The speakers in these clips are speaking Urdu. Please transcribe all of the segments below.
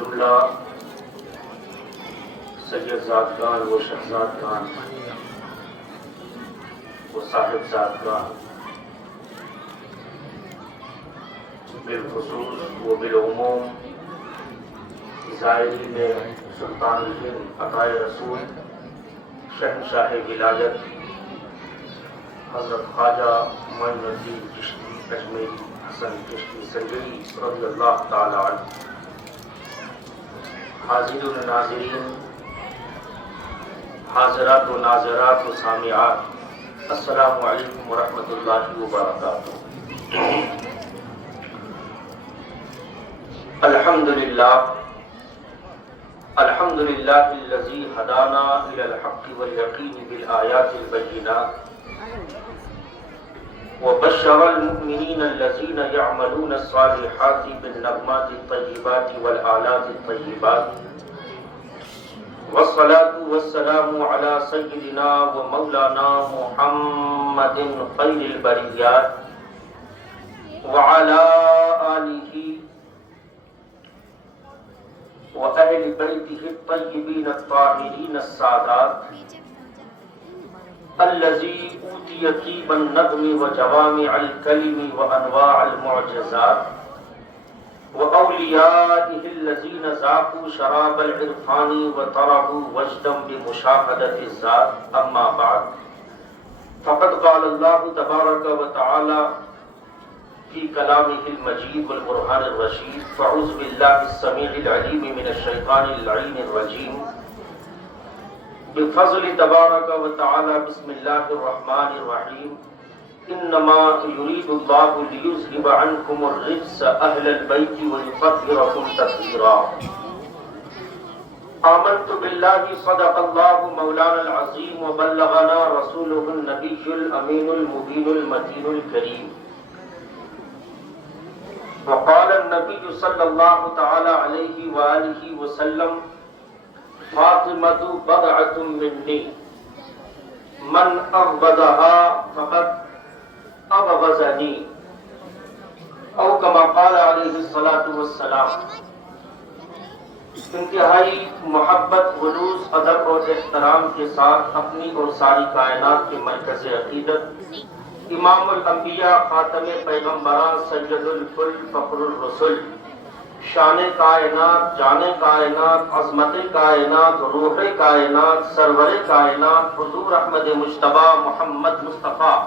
جملہ سیدزادگان و شہزادگان و صاحبزادگان بالخصوص و بالعموم زائرین سلطان الہند عطائے رسول شہنشاہ ولایت حضرت خواجہ معین الدین چشتی اجمیری حسن چشتی سنجری رضی اللہ تعالی عنہ، حاضرین و ناظرین، حاضرات و ناظرات و سامعات، السلام علیکم ورحمۃ اللہ وبرکاتہ۔ الحمدللہ الذی ہدانا الی الحق والیقین بالآیات البینات وبشر المؤمنین الذین یعملون الصالحات بالنغمات الطیبات والآلات الطیبات والصلاة والسلام علی سیدنا و مولانا محمد خیر البریات وعلی آلہ وأهل بيته الطيبين الطاهرين السادات الذي أوتي طيب النغم وجوامع الكلم وأنواع المعجزات وأوليائه الذين ذاقوا شراب العرفان وطربوا وجدا بمشاهدة الذات، أما بعد فقد قال الله تبارك وتعالى في كلامه المجيد والقرآن الرشيد: فأعوذ بالله السميع العليم من الشيطان اللعين الرجيم، بفضل تبارك وتعالى، بسم الله الرحمن الرحيم، إنما يريد الله ليذهب عنكم الرجس أهل البيت ويطهركم تطهيرا۔ آمنت بالله صدق الله مولانا العظيم وبلغنا رسوله النبي الأمين المبين المتين الكريم، وقال النبي صلى الله تعالى عليه وآله وسلم: فاطمة بضعة مني، من أغضها فقد أبغضني، أو كما قال عليه الصلاة والسلام۔ انتہائی محبت، خلوص، ادب اور احترام کے ساتھ اپنی اور ساری کائنات کے مرکز عقیدت، امام الانبیاء، خاتم پیغمبران، سید الکل، فخر الرسل، شان کائنات، جان کائنات، عظمت کائنات، روح کائنات، سرور کائنات، حضور احمد مجتبی محمد مصطفیٰ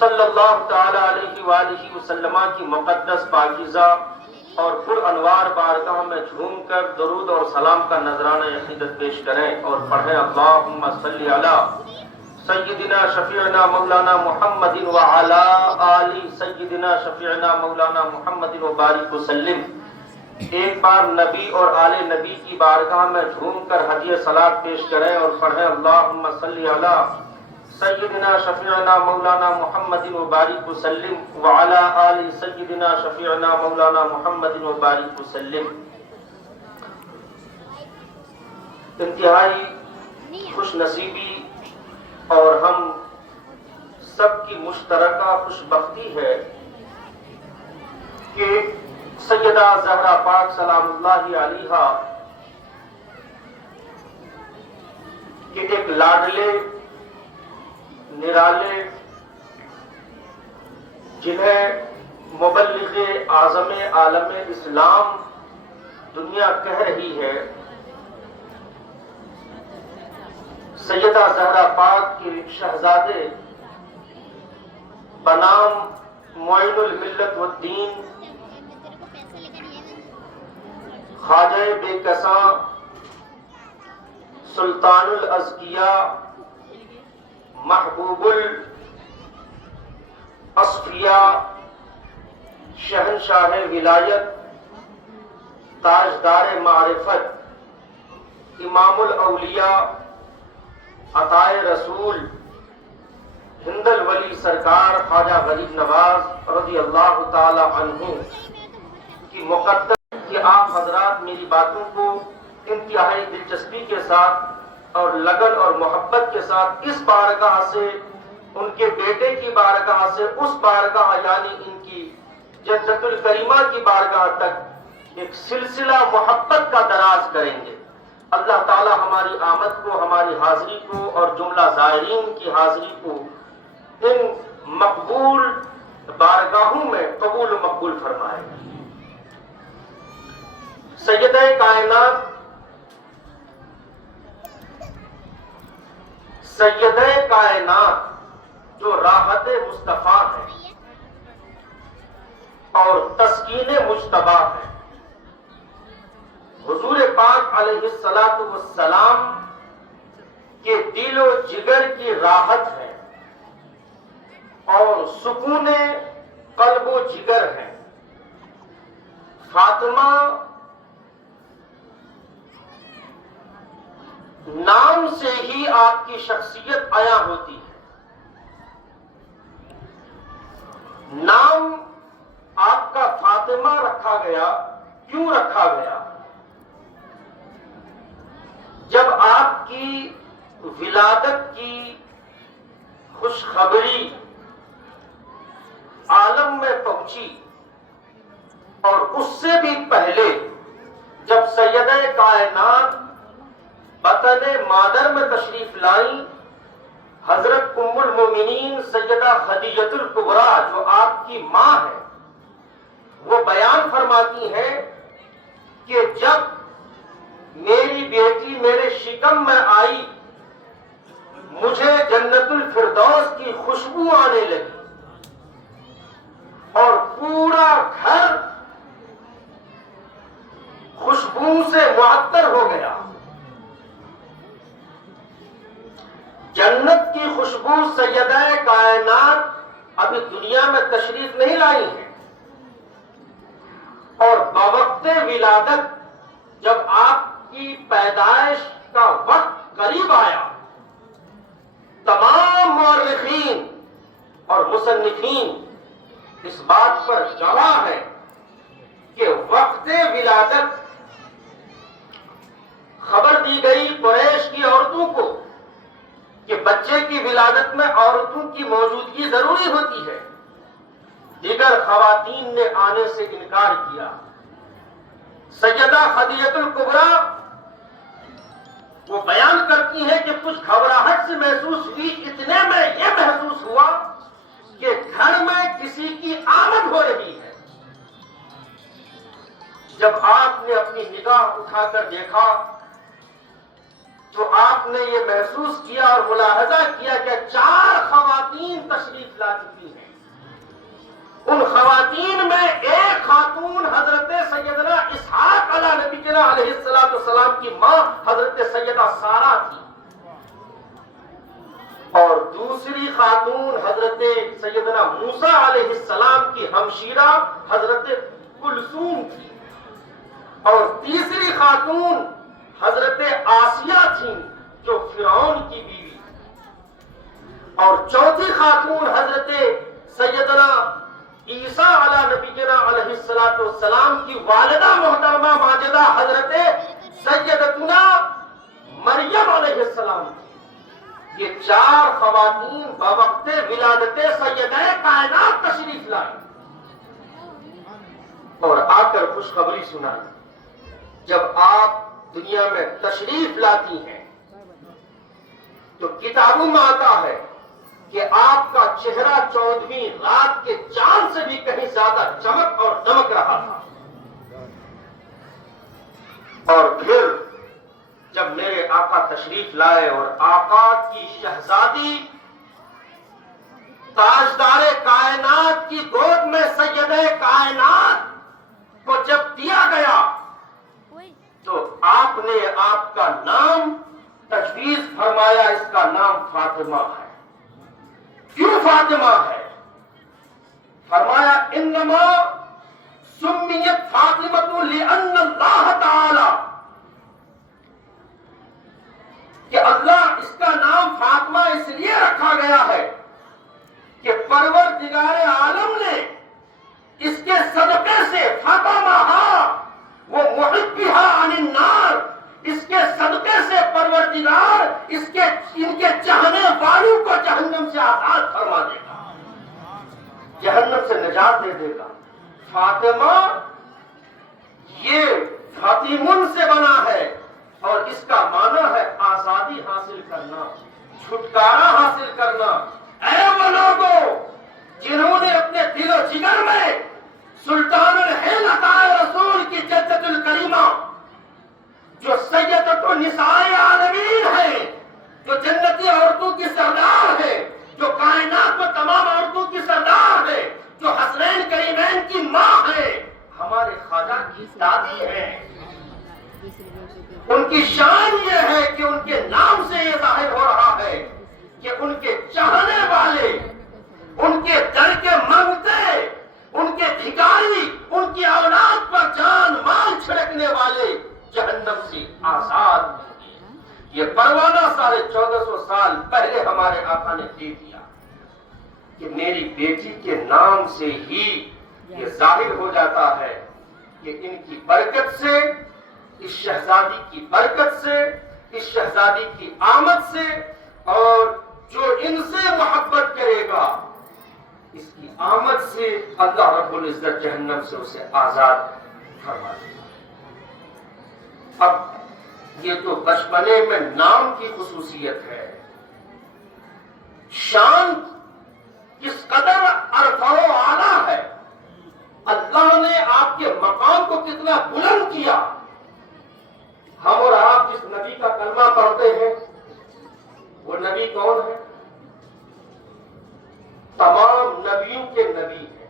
صلی اللہ تعالی علیہ وآلہ وسلم کی مقدس، پاکیزہ اور پر انوار بارگاہ میں جھوم کر درود اور سلام کا نذرانہ عقیدت پیش کریں اور پڑھیں: اللہم صلی علی سیدنا شفیعنا مولانا محمد وعلی آل سیدنا شفیعنا مولانا محمد وبارک وسلم۔ ایک بار نبی اور آل نبی کی بارگاہ میں جھوم کر ہدیہ صلاۃ پیش کریں اور پڑھیں: اللہم صلی علی سیدنا شفیعنا مولانا محمد وبارک وسلم وعلی آل سیدنا شفیعنا مولانا محمد وبارک وسلم۔ انتہائی خوش نصیبی اور ہم سب کی مشترکہ خوش بختی ہے کہ سیدہ زہرا پاک سلام اللہ علیہا کے ایک لاڈلے، نرالے، جنہیں مبلغ اعظم عالم اسلام دنیا کہہ رہی ہے، سیدہ زہرا پاک کے شہزادے بنام معین الملت والدین، خواجہ بے کساں، سلطان الازکیاء، محبوب الاصفیاء، شہنشاہ ولایت، تاجدار معرفت، امام الاولیاء، عطائے رسول، ہند الولی سرکار خواجہ غریب نواز رضی اللہ تعالی عنہ کی مقدس کہ آپ حضرات میری باتوں کو انتہائی دلچسپی کے ساتھ اور لگن اور محبت کے ساتھ اس بارگاہ سے ان کے بیٹے کی بارگاہ سے اس بارگاہ یعنی ان کی جدت الکریمہ کی بارگاہ تک ایک سلسلہ محبت کا دراز کریں گے. اللہ تعالی ہماری آمد کو، ہماری حاضری کو اور جملہ زائرین کی حاضری کو ان مقبول بارگاہوں میں قبول و مقبول فرمائے. سیدہ کائنات، سیدہ کائنات جو راحت مصطفیٰ ہے اور تسکین مجتبی ہے، حضور پاک علیہ الصلوۃ والسلام کے دل و جگر کی راحت ہے اور سکون قلب و جگر ہے. فاطمہ نام سے ہی آپ کی شخصیت عیاں ہوتی ہے. نام آپ کا فاطمہ رکھا گیا، کیوں رکھا گیا؟ جب آپ کی ولادت کی خوشخبری عالم میں پہنچی اور اس سے بھی پہلے جب سیدہ کائنات بطن مادر میں تشریف لائیں، حضرت ام المومنین سیدہ خدیجہ الکبریٰ جو آپ کی ماں ہے، وہ بیان فرماتی ہیں کہ جب میری بیٹی میرے شکم میں آئی، مجھے جنت الفردوس کی خوشبو آنے لگی اور پورا گھر خوشبو سے معطر ہو گیا. جنت کی خوشبو سیدہ کائنات ابھی دنیا میں تشریف نہیں لائی ہے، اور بوقت ولادت جب آپ کی پیدائش کا وقت قریب آیا، تمام مورخین اور مصنفین اس بات پر گواہ ہے کہ وقت ولادت خبر دی گئی قریش کی عورتوں کو کہ بچے کی ولادت میں عورتوں کی موجودگی ضروری ہوتی ہے. دیگر خواتین نے آنے سے انکار کیا. سیدہ خدیجہ الکبریٰ وہ بیان کرتی ہیں کہ کچھ گھبراہٹ سے محسوس ہوئی. اتنے میں یہ محسوس ہوا کہ گھر میں کسی کی آمد ہو رہی ہے. جب آپ نے اپنی نگاہ اٹھا کر دیکھا تو آپ نے یہ محسوس کیا اور ملاحظہ کیا کہ 4 خواتین تشریف لا چکی ہیں. ان خواتین میں ایک خاتون حضرت سیدنا اسحاق علیہ نبی علیہ السلام کی ماں حضرت سیدہ سارہ تھی، اور دوسری خاتون حضرت سیدنا موسیٰ علیہ السلام کی ہمشیرہ حضرت کلثوم تھی، اور تیسری خاتون حضرت آسیہ تھی جو فرعون کی بیوی، اور چوتھی خاتون حضرت سیدنا عیسیٰ علیہ نبی علیہ السلام کی والدہ محترمہ ماجدہ حضرت سیدتنا مریم علیہ السلام تھی. یہ 4 خواتین بوقت ولادت سیدہ کائنات تشریف لائی اور آ کر خوشخبری سنائی. جب آپ دنیا میں تشریف لاتی ہیں تو کتابوں میں آتا ہے کہ آپ کا چہرہ 14ویں رات کے چاند سے بھی کہیں زیادہ چمک اور دمک رہا تھا. اور پھر جب میرے آقا تشریف لائے اور آقا کی شہزادی تاجدار کائنات کی گود میں سیدہ کائنات کو جب دیا گیا تو آپ نے آپ کا نام تجویز فرمایا، اس کا نام فاطمہ ہے. کیوں فاطمہ ہے؟ فرمایا انما سمیت فاطمہ لأن اللہ تعالی، کہ اللہ اس کا نام فاطمہ اس لیے رکھا گیا ہے کہ پروردگار عالم نے اس کے صدقے سے فاطمہ وہ محبھا عن النار، اس کے صدقے سے پروردگار ان کے چاہنے والوں کو جہنم سے آزاد فرما دے گا، جہنم سے نجات دے دے گا. فاطمہ یہ فاطمون سے بنا ہے اور اس کا معنی ہے آزادی حاصل کرنا، چھٹکارا حاصل کرنا۔ اے وہ لوگوں جنہوں نے اپنے دل و جگر میں سلطان الہند عطائے رسول کی جدت الکریمہ جو سیدۃ النساء عالمین ہے، جو جنتی عورتوں کی سردار ہے، جو کائنات میں تمام عورتوں کی سردار ہے، جو حسنین کریمین کی ماں ہے، ہمارے خواجہ کی دادی ہے، ان کی شان یہ ہے کہ ان کے نام سے یہ ظاہر ہو رہا ہے کہ ان کے چاہنے والے، ان کے در کے منگتے، ان کے بھکاری، ان کی اولاد پر جان مال چھڑکنے والے جہنم سے آزاد ہوں گے۔ یہ پروانہ 1450 سال پہلے ہمارے آقا نے دے دیا کہ میری بیٹی کے نام سے ہی یہ ظاہر ہو جاتا ہے کہ ان کی برکت سے، اس شہزادی کی برکت سے، اس شہزادی کی آمد سے، اور جو ان سے محبت کرے گا اس کی آمد سے اللہ رب العزت جہنم سے اسے آزاد فرما دے گا۔ اب یہ تو بچپنے میں نام کی خصوصیت ہے، شان کس قدر ارفع و اعلیٰ ہے، اللہ نے آپ کے مقام کو کتنا بلند کیا۔ ہم اور آپ جس نبی کا کلمہ پڑھتے ہیں وہ نبی کون ہے؟ تمام نبیوں کے نبی ہیں۔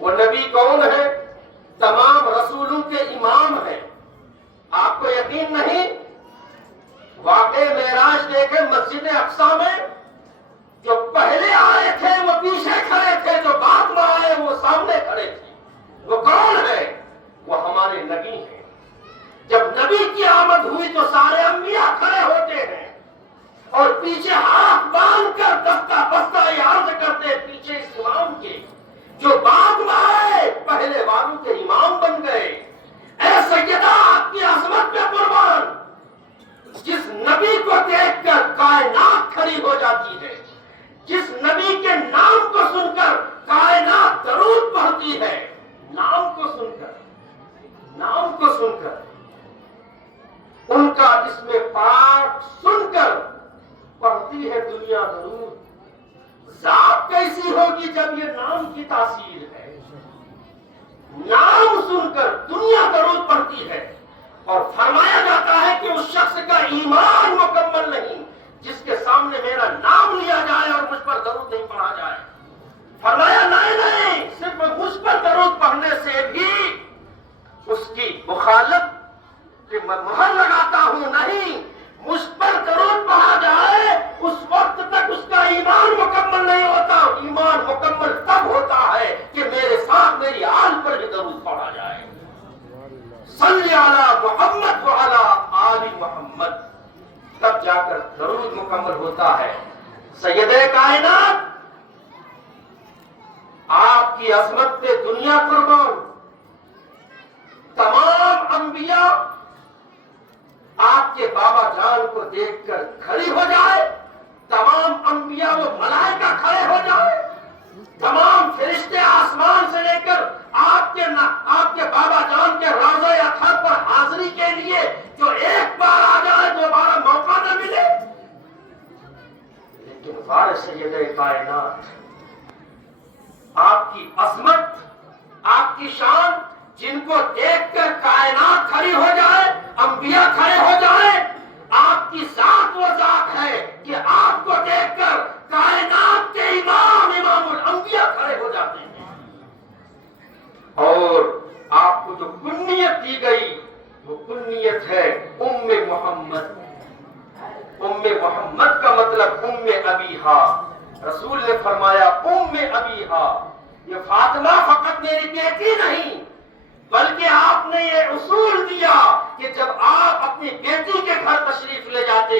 وہ نبی کون ہے؟ تمام رسولوں کے امام ہیں۔ آپ کو یقین نہیں؟ واقع معراج دیکھے مسجد اقصی میں جو پہلے آئے تھے وہ پیچھے کھڑے تھے، جو بعد میں آئے وہ سامنے کھڑے تھے۔ وہ کون ہے؟ وہ ہمارے نبی ہیں۔ جب نبی کی آمد ہوئی تو سارے انبیاء کھڑے ہوتے ہیں اور پیچھے ہاتھ باندھ کر دستہ بستہ یہ عرض کرتے پیچھے اس امام کے، جو بعد میں آئے پہلے والوں کے امام بن گئے۔ اے سیدہ آپ کی عظمت پہ قربان، جس نبی کو دیکھ کر کائنات کھڑی ہو جاتی ہے، جس نبی کے نام کو سن کر کائنات درود پڑھتی ہے، نام کو سن کر ان کا اسم پاک سن کر پڑھتی ہے دنیا درود۔ ذات کیسی ہوگی جب یہ نام کی تاثیر ہے؟ نام سن کر دنیا درود پڑھتی ہے، اور فرمایا جاتا ہے کہ اس شخص کا ایمان مکمل نہیں جس کے سامنے میرا نام لیا جائے اور مجھ پر درود نہیں پڑھا جائے۔ فرمایا نہیں، صرف مجھ پر درود پڑھنے سے بھی اس کی مخالف کہ میں مہر لگاتا ہوں، نہیں، مجھ پر درود پڑھا جائے اس وقت تک اس کا ایمان مکمل نہیں ہوتا۔ ایمان مکمل تب ہوتا ہے کہ میرے ساتھ میری آل پر بھی درود پڑھا جائے۔ صلی علی محمد وعلی آل محمد، تب جا کر درود مکمل ہوتا ہے۔ سیدہ کائنات آپ کی عظمت پہ دنیا قربان، تمام انبیاء آپ کے بابا جان کو دیکھ کر کھڑی ہو جائے، تمام انبیاء و ملائکہ کھڑے ہو جائے، تمام فرشتے آسمان سے لے کر آپ کے بابا جان کے روضہ اطہر پر حاضری کے لیے جو ایک بار آ جائے دوبارہ موقع نہ ملے۔ لیکن وارث سیدہ کائنات، آپ کی عظمت، آپ کی شان، جن کو دیکھ کر کائنات کھڑی ہو جائے، انبیاء کھڑے ہو جائے، آپ کی ذات وہ ذات ہے کہ آپ کو دیکھ کر کائنات کے امام الانبیاء کھڑے ہو جاتے ہیں۔ اور آپ کو جو کنیت دی گئی وہ کنیت ہے ام محمد۔ ام محمد کا مطلب ام ابیہا۔ رسول نے فرمایا ام ابیہا، یہ فاطمہ فقط میری بیٹی نہیں بلکہ آپ نے یہ اصول دیا کہ جب آپ اپنی بیٹی کے گھر تشریف لے جاتے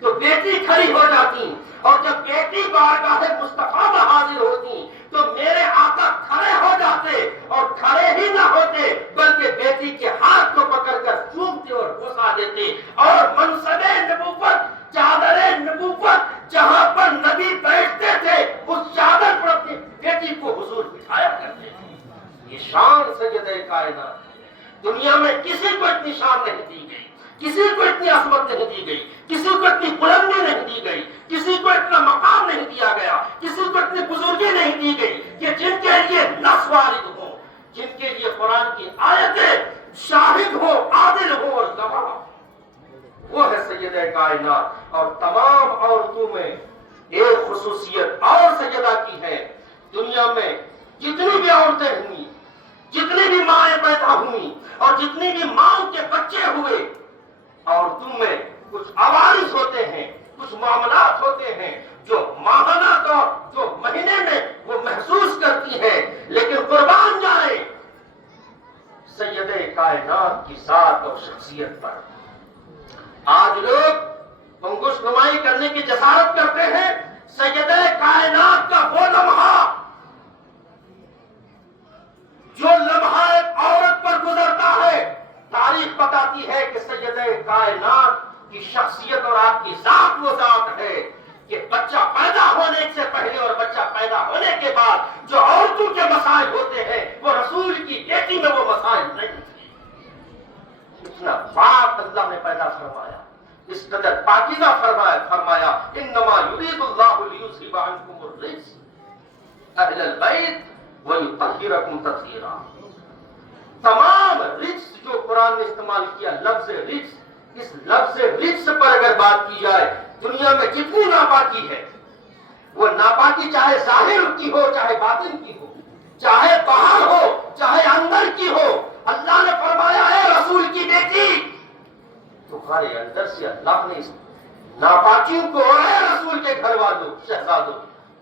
تو بیٹی کھڑی ہو جاتی، اور جب بیٹی بارگاہ مصطفیٰ میں حاضر ہوتی تو میرے آقا کھڑے ہو جاتے، اور کھڑے ہی نہ ہوتے بلکہ بیٹی کے ہاتھ کو پکڑ کر چومتے اور بوسا دیتے، اور منصب نبوت، چادر نبوت جہاں پر نبی بیٹھتے تھے اس چادر پر اپنی بیٹی کو حضور بٹھایا کرتے تھے۔ یہ شان سیدہ کائنات، دنیا میں کسی کو اتنی شان نہیں دی گئی، کسی کو اتنی عظمت نہیں دی گئی، کسی کو اتنی بلندی نہیں دی گئی، کسی کو اتنا مقام نہیں دیا گیا، کسی کو اتنی بزرگی نہیں دی گئی کہ جن کے لیے نص وارد ہو، جن کے لیے قرآن کی آیتیں شاہد ہو، عادل ہو اور گواہ ہو۔ وہ ہے سیدہ کائنات۔ اور تمام عورتوں میں ایک خصوصیت اور سیدہ کی ہے، دنیا میں جتنی بھی عورتیں ہوئی، جتنی بھی مائیں پیدا ہوئی اور جتنی بھی ماں کے بچے ہوئے، عورتوں میں کچھ عوارض ہوتے ہیں، کچھ معاملات ہوتے ہیں جو ماہانہ کا جو مہینے میں وہ محسوس کرتی ہیں، لیکن قربان جائے سیدہ کائنات کی ذات اور شخصیت پر۔ آج لوگ انگشت نمائی کرنے کی جسارت کرتے ہیں، سیدہ کائنات کا وہ لمحہ جو لمحہ ایک عورت پر گزرتا ہے، تاریخ بتاتی ہے کہ سیدہ کائنات کی شخصیت اور آپ کی ذات وہ ذات ہے کہ بچہ پیدا ہونے سے پہلے اور بچہ پیدا ہونے کے بعد جو عورتوں کے مسائل ہوتے ہیں وہ رسول کی بیٹی میں وہ مسائل نہیں تھے۔ اتنا پاک اللہ نے پیدا فرمایا، اس قدر پاکیزہ فرمایا انما یرید اللہ لیذھب عنکم الرجس اہل البیت ویطہرکم تطہیرا۔ تمام رجس جو قرآن نے استعمال کیا، لفظ رجس، اس لفظ رجس پر اگر بات کی جائے، دنیا میں جتنی ناپاکی ہے، وہ ناپاکی چاہے ظاہر کی ہو چاہے باطن کی ہو، چاہے باہر ہو چاہے اندر کی ہو، اللہ نے فرمایا ہے رسول کی بیٹی تمہارے اندر سے اللہ نے اس ناپاکیوں کو، اے رسول کے گھر والوں شہزادوں،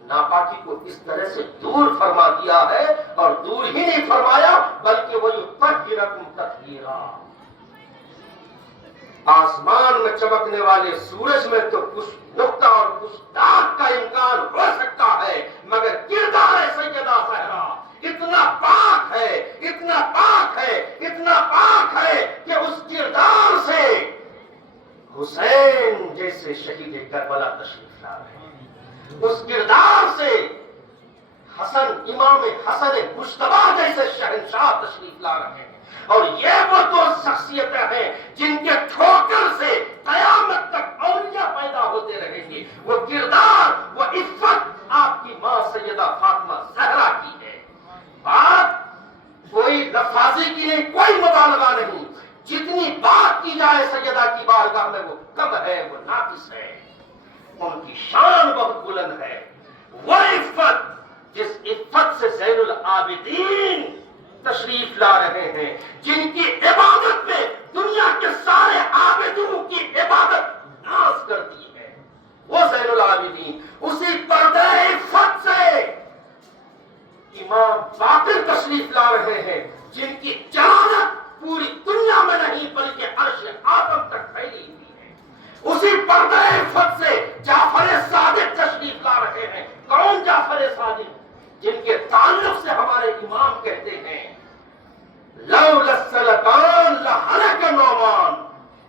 ناپاکی کو اس طرح سے دور فرما دیا ہے، اور دور ہی نہیں فرمایا بلکہ وہ یطہرکم تطہیرا۔ آسمان میں چمکنے والے سورج میں تو کچھ نقطہ اور کچھ داغ کا امکان ہو سکتا ہے، مگر کردار سیدہ زہرا اتنا پاک ہے، اتنا پاک ہے، اتنا پاک ہے کہ اس کردار سے حسین جیسے شہید کربلا تشریف لا رہے ہیں، اس کردار سے حسن امام حسن مجتبیٰ جیسے شہنشاہ تشریف لا رہے ہیں۔ اور یہ وہ دو شخصیتیں ہیں جن کے ٹھوکر سے قیامت تک اولیاء پیدا ہوتے رہیں گے۔ وہ کردار، وہ عفت آپ کی ماں سیدہ فاطمہ زہرا کی ہے۔ بات کوئی لفاظی کی نہیں، کوئی مبالغہ نہیں، جتنی بات کی جائے سیدہ کی بارگاہ میں وہ کم ہے، وہ ناقص ہے۔ ان کی شان بہت بلند ہے۔ وہ عفت جس عفت سے زین العابدین تشریف لا رہے ہیں، جن کی عبادت میں دنیا کے سارے عابدوں کی عبادت ناز کرتی ہے، وہ زین العابدین اسی پردہ عفت سے امام باقر تشریف لا رہے ہیں، جن کی جلالت پوری دنیا میں نہیں بلکہ عرش آدم تک پھیلی ہوئی ہے۔ اسی پردہ عفت سے جعفر صادق تشریف لا رہے ہیں۔ کون جعفر صادق؟ جن کے تعلق سے ہمارے امام کہتے ہیں لولا السلطان لہلک نعمان،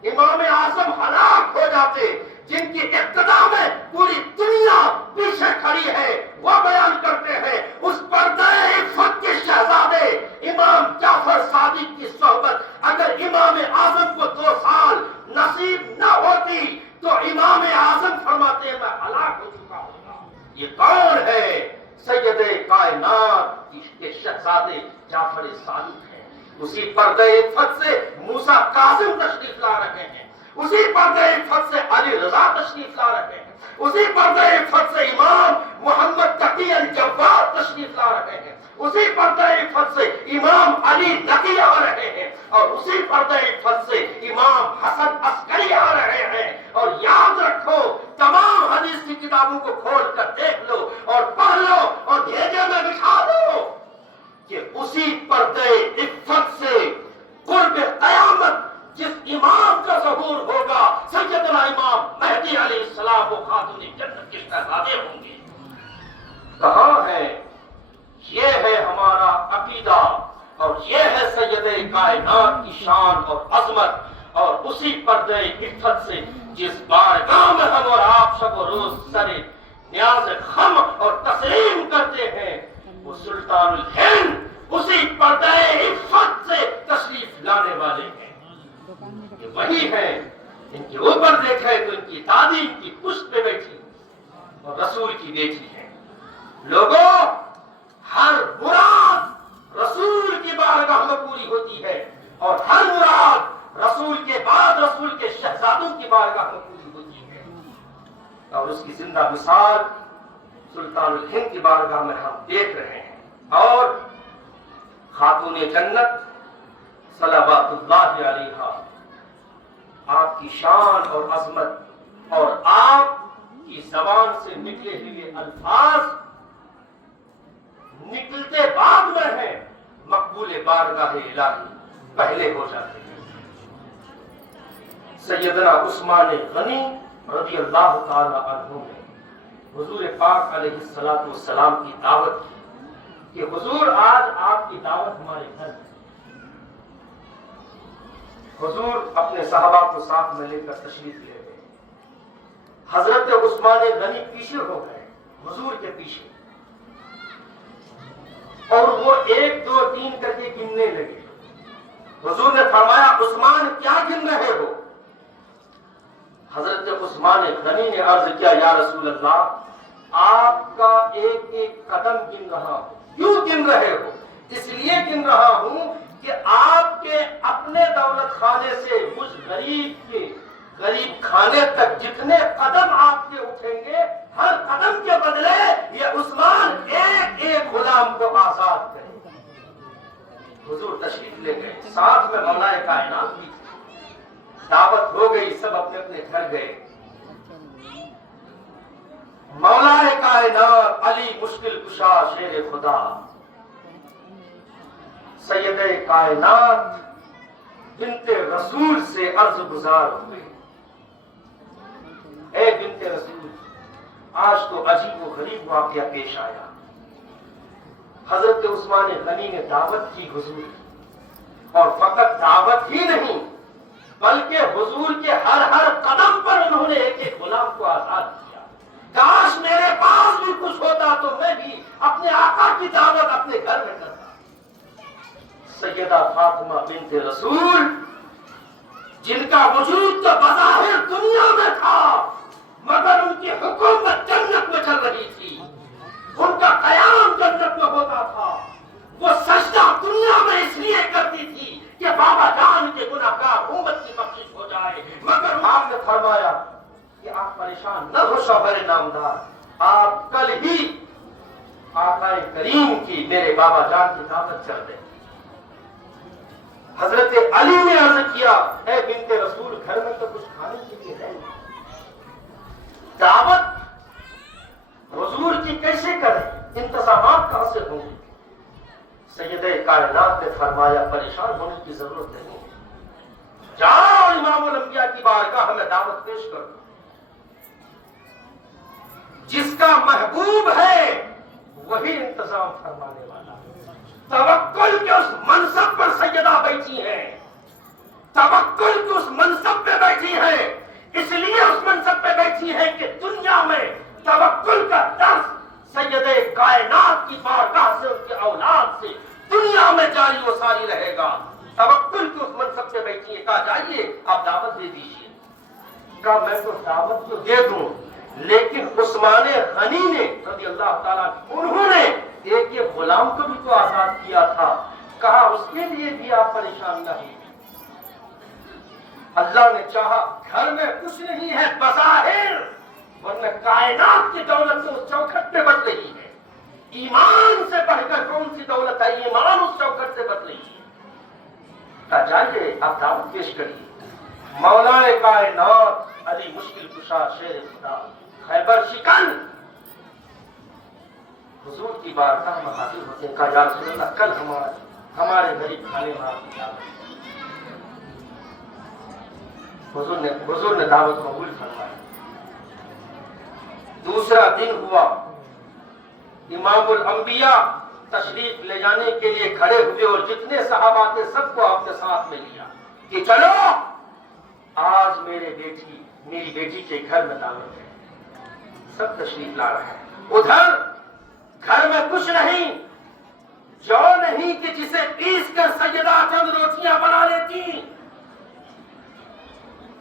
امام اعظم ہلاک ہو جاتے، جن کی ابتدا میں پوری دنیا پیچھے کھڑی ہے۔ وہ بیان کرتے ہیں اس پردہ عفت کے شہزادے امام جعفر صادق کی صحبت اگر امام اعظم کو 2 سال نصیب نہ ہوتی تو امام اعظم فرماتے ہیں میں ہلاک ہو چکا ہوگا۔ یہ کون ہے؟ سید کائنات کے شہزادے جعفر صادق ہیں۔ اسی پردہ عفت سے موسیٰ کاظم تشریف لا رہے ہیں، اسی پردہ عفت سے علی رضا تشریف لا رہے ہیں، اسی پردہ عفت سے امام محمد تقی الجواد تشریف لا رہے ہیں، اسی پردہ عفت سے امام علی نقی آ رہے ہیں، اور اسی پردہ عفت سے امام حسن عسکری آ رہے ہیں۔ اور یاد رکھو، تمام حدیث کی کتابوں کو کھول کر دیکھ لو اور پڑھ لو اور بھیجے میں بٹھا دو کہ اسی پردہ عفت سے قرب قیامت جس امام کا ظہور ہوگا سیدنا امام مہدی علیہ السلام، وہ خاتون جنت کے شہزادے ہوں گے۔ کہاں ہے؟ یہ ہے ہمارا عقیدہ، اور یہ ہے سید کائنات کی شان اور عظمت۔ اور اسی پردہ عفت سے جس بارگاہ میں ہم اور آپ شب و روز سر نیاز خم اور تسلیم کرتے ہیں، وہ سلطان الہند اسی پردہ عفت سے تشریف لانے والے ہیں. یہ وہی ہیں ان کے اوپر دیکھے تو ان کی دادی کی پشت پہ بیٹھی اور رسول کی بیٹی ہے. لوگوں، ہر مراد رسول کی بارگاہ میں پوری ہوتی ہے اور ہر مراد رسول کے بعد رسول کے شہزادوں کی بارگاہ میں پوری ہوتی ہے. اور اس کی زندہ مثال سلطان الہند کی بارگاہ میں ہم دیکھ رہے ہیں. اور خاتون جنت صلوات اللہ علیہا، آپ کی شان اور عظمت اور آپ کی زبان سے نکلے ہوئے الفاظ نکلتے بعد میں ہیں، مقبول بارگاہ الہی پہلے ہو جاتے ہیں. سیدنا عثمان غنی رضی اللہ تعالی عنہ نے حضور پاک علیہ الصلوۃ والسلام کی دعوت کی کہ حضور آج آپ کی دعوت ہمارے گھر میں. حضور اپنے صحابہ کو ساتھ میں لے کر تشریف لے گئے. حضرت عثمان غنی پیچھے ہو گئے حضور کے پیچھے، اور وہ 1 2 3 کر کے گننے لگے. حضور نے فرمایا عثمان کیا گن رہے ہو؟ حضرت عثمان غنی نے عرض کیا یا رسول اللہ آپ کا ایک ایک قدم گن رہا ہوں. کیوں گن رہے ہو؟ اس لیے گن رہا ہوں کہ آپ کے اپنے دولت خانے سے مجھ غریب خانے تک جتنے قدم آپ کے اٹھیں گے، ہر قدم کے بدلے یہ عثمان ایک ایک غلام کو آزاد کرے گا. حضور تشریف لے گئے، ساتھ میں مولا کائنات بھی تھی. دعوت ہو گئی، سب اپنے اپنے گھر گئے. مولا کائنات علی مشکل کشا شیر خدا سید کائنات بنت رسول سے عرض گزار ہوئے. اے بنت رسول، آج تو عجیب و غریب واقعہ پیش آیا. حضرت عثمان غنی نے دعوت کی حضور، اور فقط دعوت ہی نہیں بلکہ حضور کے ہر قدم پر انہوں نے ایک ایک غلام کو آزاد کیا. کاش میرے پاس بھی کچھ ہوتا تو میں بھی اپنے آقا کی دعوت اپنے گھر میں کرتا. سیدہ فاطمہ بنت رسول، جن کا وجود تو بظاہر دنیا میں تھا مگر ان کی حکومت جنت میں چل رہی تھی، ان کا قیام جنت میں ہوتا تھا. وہ سجدہ دنیا میں اس لیے کرتی تھی کہ بابا جان کے گناہگار امت کی بخشش ہو جائے. مگر آپ نے فرمایا کہ آپ پریشان نہ ہو شوہر نامدار، آپ کل ہی آقا کریم کی میرے بابا جان کی دعوت چل دیں. حضرت علی نے عرض کیا اے بنت رسول گھر میں تو کچھ کھانے کے لیے ہے، دعوت حضور کی کیسے کریں، انتظامات کہاں سے ہوں گے؟ سیدہ کائنات نے فرمایا پریشان ہونے کی ضرورت نہیں، جاؤ امام الانبیاء کی بارگاہ میں دعوت پیش کرو. جس کا محبوب ہے وہی انتظام فرمانے والا. توکل کے اس منصب پر سیدہ بیٹھی ہیں، توکل کے اس منصب پہ بیٹھی ہیں، اس لیے اس منصب پہ بیٹھی ہیں کہ دنیا میں توکل کا درس سیدہ کائنات کی بارگاہ سے ان کے اولاد سے دنیا میں جاری و ساری رہے گا. توکل کے اس منصب پہ بیٹھی ہیں. کہا جائیے آپ دعوت دے دیجیے. کہا میں تو دعوت تو دے دوں لیکن عثمان غنی نے رضی اللہ تعالیٰ انہوں نے ایک یہ غلام کو بھی تو آزاد کیا تھا. کہا اس کے لیے بھی آپ پریشان نہ ہوئے. اللہ نے چاہا گھر میں کچھ نہیں ہے بظاہر، ورنہ کائنات کی دولت تو اس چوکھٹ پہ بچ رہی ہے. ایمان سے بڑھ کر کون سی دولت ہے؟ ایمان اس چوکھٹ سے بچ رہی ہے. کہا جائیے آپ دعوت پیش کریے. مولا کائنات علی مشکل کشا شیر خدا خیبر شکن حضور کی بارگاہ میں حاضر ہوتے ہیں. کہا یا رسول اللہ کل ہمارے غریب کھانے میں آپ کی دعوت. حضور نے دعوت قبول فرمائی. دوسرا دن ہوا، امام الانبیاء تشریف لے جانے کے لیے کھڑے ہوئے اور جتنے صحابہ تھے سب کو آپ نے ساتھ میں لیا کہ چلو آج میری بیٹی کے گھر میں دعوت ہے. سب تشریف لا رہے ہیں. ادھر گھر میں کچھ نہیں، جو نہیں کہ جسے پیس کر سیدہ چند روٹیاں بنا لیتی.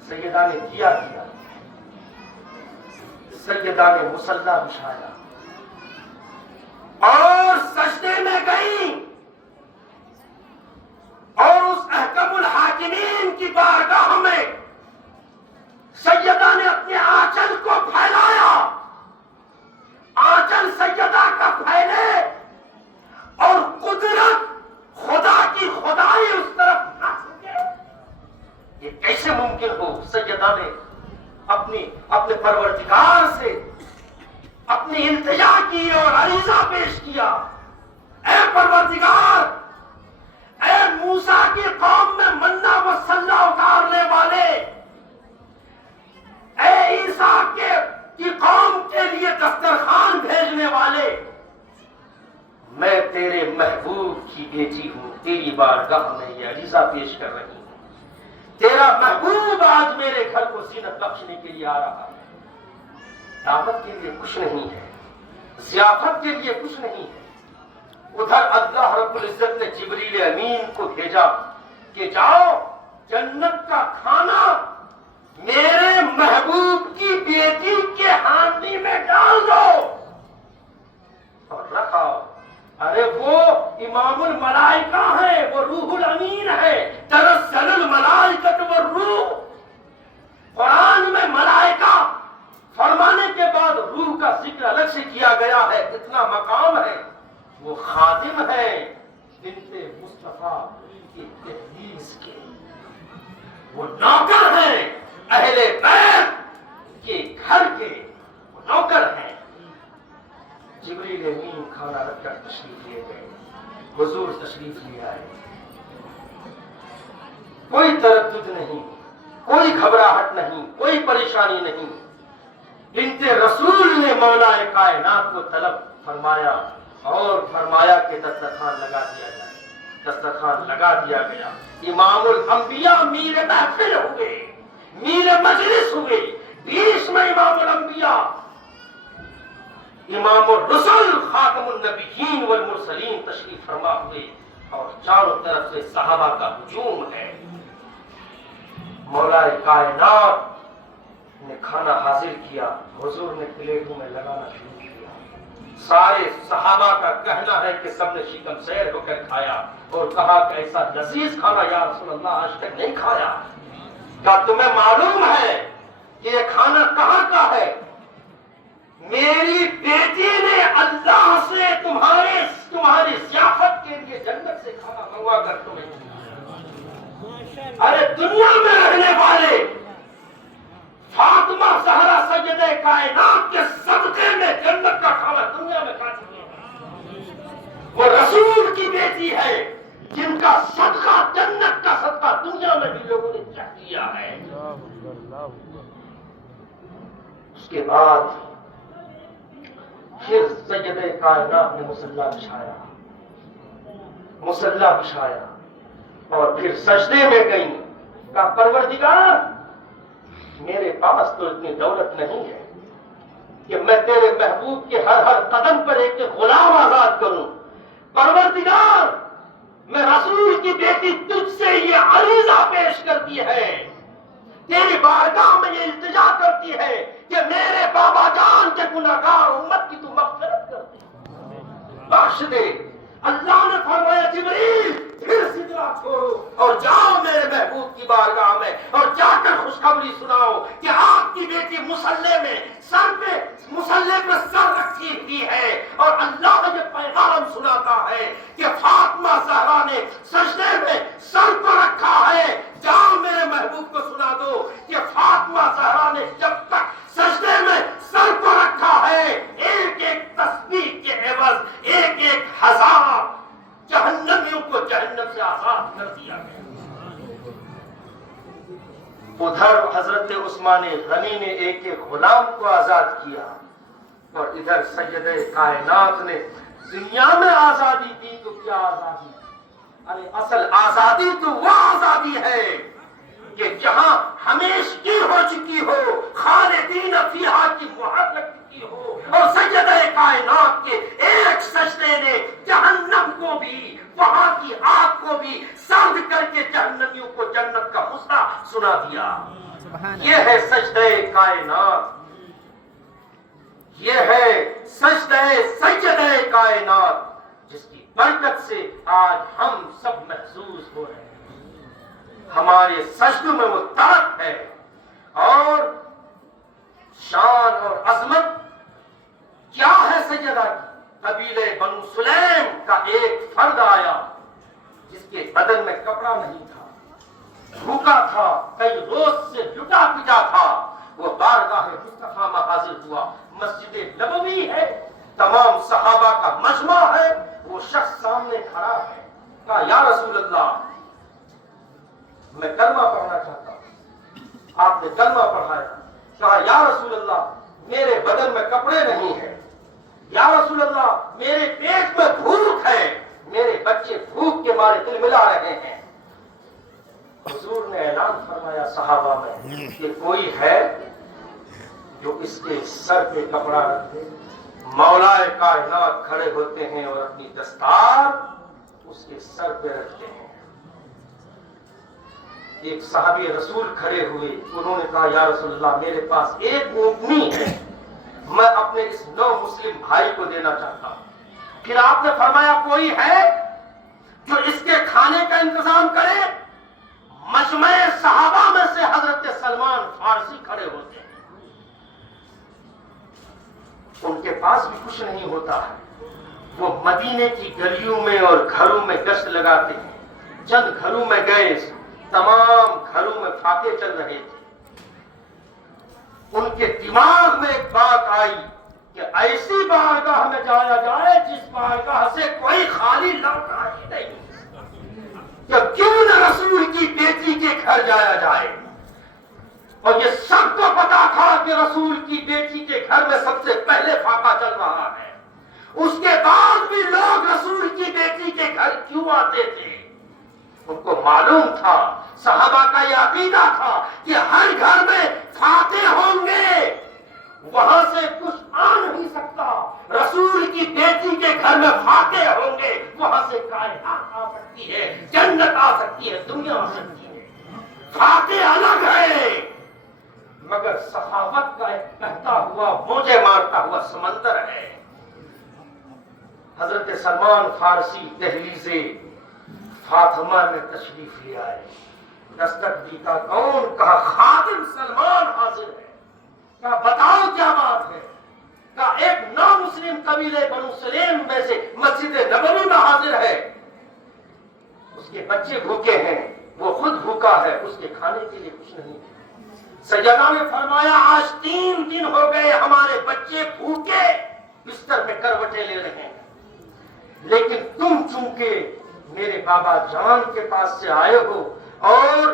سیدہ نے کیا سیدہ نے مصلی بچھایا اور سجدے میں گئی اور اس احکم الحاکمین کی بارگاہ میں سیدہ نے اپنے آنچل کو پھیلایا. آنچل سیدہ کا پھیلے اور قدرت خدا کی خدائی اس طرف نہ سکے. یہ کیسے ممکن ہو؟ سیدہ نے اپنے پروردگار سے اپنی التجا کی اور عریضہ پیش کیا. اے پروردگار، اے موسیٰ کی قوم میں منہ و سلوہ اتارنے والے، اے عیسیٰ کی قوم کے لیے دسترخوان بھیجنے والے، میں تیرے محبوب کی بیٹی ہوں، تیری بارگاہ میں یہ عریضہ پیش کر رہی ہوں. تیرا محبوب آج میرے گھر کو زینت بخشنے کے لیے آ رہا ہے. دعوت کے لیے کچھ نہیں ہے، ضیافت کے لیے کچھ نہیں ہے. ادھر اللہ رب العزت نے جبریل امین کو بھیجا کہ جاؤ جنت کا کھانا میرے محبوب کی بیٹی کے ہانڈی میں ڈال دو اور رکھاؤ. ارے وہ امام الملائکہ ہے، وہ روح الامین ہے. تنزل الملائکۃ والروح. قرآن میں ملائکہ فرمانے کے بعد روح کا ذکر الگ سے کیا گیا ہے. اتنا مقام ہے. وہ خادم ہے بنت مصطفیٰ کی تحدیث کے، وہ نوکر ہیں اہل بیت کے گھر کے، وہ نوکر ہیں. جبریل امین کھانا رکھ کر تشریف لے گئے. حضور تشریف لے آئے. کوئی تردد نہیں، کوئی گھبراہٹ نہیں، کوئی پریشانی نہیں. بنت رسول نے مولا کائنات کو طلب فرمایا اور فرمایا کہ دسترخوان لگا دیا جائے. دسترخوان لگا دیا گیا. امام الانبیاء میر محفل ہوئے، میر مجلس ہوئے. بیچ میں امام الانبیاء، امام الرسل، خاتم النبیین والمرسلین تشریف فرما ہوئے اور چاروں طرف سے صحابہ کا ہجوم ہے. مولا کائنات نے کھانا حاضر کیا. حضور نے پلیٹوں میں لگانا شروع کیا. سارے صحابہ کا کہنا ہے کہ سب نے شکم سیر ہو کر کھایا اور کہا کہ ایسا لذیذ کھانا یا رسول اللہ آج تک نہیں کھایا. کیا تمہیں معلوم ہے کہ یہ کھانا کہاں کا ہے؟ میری بیٹی نے اللہ سے تمہاری ضیافت کے لیے جنت سے کھانا منگوا کر تمہیں. ارے دنیا میں رہنے والے فاطمہ زہرا سیدہ کائنات کے صدقے میں جنت کا کھانا دنیا میں کھا چکے ہیں. وہ رسول کی بیٹی ہے جن کا صدقہ، جنت کا صدقہ دنیا میں بھی لوگوں نے چکھ لیا ہے. اس کے بعد پھر سیدہ کائنات نے مصلی بچھایا اور پھر سجدے میں گئی. کہا پروردگار، میرے پاس تو اتنی دولت نہیں ہے کہ میں تیرے محبوب کے ہر قدم پر ایک غلام آزاد کروں. پروردگار، میں رسول کی بیٹی تجھ سے یہ عریضہ پیش کرتی ہے، تیری بارگاہ میں یہ التجا کرتی ہے کہ میرے بابا جان کے گناہگار امت کی تو مغفرت کر دے، بخش دے. اللہ نے فرمایا جبریل پھر سدرا چھوڑو اور جاؤ میرے محبوب کی بارگاہ میں اور جا کر خوشخبری سناؤ کہ آپ کی بیٹی مصلی میں مصلی پہ سر رکھی ہوئی ہے. اور اللہ یہ پیغام سناتا ہے کہ فاطمہ زہرا نے سجدے میں سر کو رکھا ہے. جاؤ میرے محبوب کو سنا دو کہ فاطمہ زہرا نے جب تک سجدے میں سر کو رکھا ہے ایک ایک تسبیح کے عوض ایک ایک ہزار جہنمیوں کو جہنم سے آزاد کر دیا گیا. ادھر حضرت عثمان غنی نے ایک ایک غلام کو آزاد کیا اور ادھر سیدہ کائنات نے دنیا میں آزادی دی. تو کیا آزادی؟ ارے اصل آزادی تو وہ آزادی ہے کہ جہاں ہمیشگی ہو چکی ہو، خالدین فیہا کی مہر لگ چکی ہو اور سیدہ کائنات کے ایک سجدے نے جہنم کو بھی یہ ہے سجدہ کائنات، یہ ہے سجدہ کائنات، جس کی برکت سے آج ہم سب محظوظ ہو رہے ہیں۔ ہمارے سجدوں میں وہ طاقت ہے اور شان اور عظمت کیا ہے سیدہ کی۔ قبیلے بنو سلیم کا ایک فرد آیا جس کے بدن میں کپڑا نہیں تھا، بھوکا تھا، کئی روز سے لٹا پٹا تھا، وہ بارگاہ مصطفیٰ میں حاضر ہوا۔ مسجد نبوی ہے، تمام صحابہ کا مجمع ہے، وہ شخص سامنے کھڑا ہے۔ کہا یا رسول اللہ میں کلمہ پڑھنا چاہتا ہوں۔ آپ نے کلمہ پڑھایا۔ کہا یا رسول اللہ میرے بدن میں کپڑے نہیں ہیں، یا رسول اللہ میرے پیٹ میں بھوک ہے، میرے بچے بھوک کے مارے دل ملا رہے ہیں۔ حضور نے اعلان فرمایا صحابہ میں کہ کوئی ہے جو اس کے سر پہ کپڑا رکھ دے؟ مولا کائنات کھڑے ہوتے ہیں اور اپنی دستار اس کے سر پہ رکھتے ہیں۔ ایک صحابی رسول کھڑے ہوئے، انہوں نے کہا یا رسول اللہ میرے پاس ایک اونٹنی ہے، میں اپنے اس نو مسلم بھائی کو دینا چاہتا ہوں۔ پھر آپ نے فرمایا کوئی ہے جو اس کے کھانے کا انتظام کرے؟ مجمع صحابہ میں سے حضرت سلمان فارسی کھڑے ہوتے ہیں۔ ان کے پاس بھی کچھ نہیں ہوتا ہے، وہ مدینے کی گلیوں میں اور گھروں میں گشت لگاتے ہیں۔ چند گھروں میں گئے، تمام گھروں میں فاقے چل رہے تھے۔ ان کے دماغ میں ایک بات آئی کہ ایسی بارگاہ میں جایا جائے جس بارگاہ سے کوئی خالی لوٹا ہی نہیں، کہ کیوں نہ رسول کی بیٹی کے گھر جایا جائے۔ اور یہ سب کو پتا تھا کہ رسول کی بیٹی کے گھر میں سب سے پہلے فاقہ چل رہا ہے، اس کے بعد بھی لوگ رسول کی بیٹی کے گھر کیوں آتے تھے؟ ان کو معلوم تھا، صحابہ کا یہ عقیدہ تھا کہ ہر گھر میں فاتح ہوں گے، وہاں سے کچھ آ نہیں سکتا۔ رسول کی بیٹی کے گھر میں فاتح ہوں گے، وہاں سے کائنات آ سکتی ہے، جنت آ سکتی ہے، دنیا آ سکتی ہے۔ فاتح الگ ہے، مگر صحابت کا ایک بہتا ہوا موجے مارتا ہوا سمندر ہے۔ حضرت سلمان فارسی دہلیز فاطمہ میں تشریف لے آئے، دستک دی کا کون؟ کہا خادم سلمان حاضر ہے۔ کہا بتاؤ کیا بات ہے؟ کہا ایک نامسلم قبیلے بنو سلیم میں سے مسجد نبوی میں حاضر ہے، اس کے بچے بھوکے ہیں، وہ خود بھوکا ہے، اس کے کھانے کے لیے کچھ نہیں ہے۔ سیدہ نے فرمایا آج 3 دن ہو گئے ہمارے بچے بھوکے بستر میں کروٹیں لے رہے ہیں، لیکن تم چونکہ میرے بابا جان کے پاس سے آئے ہو اور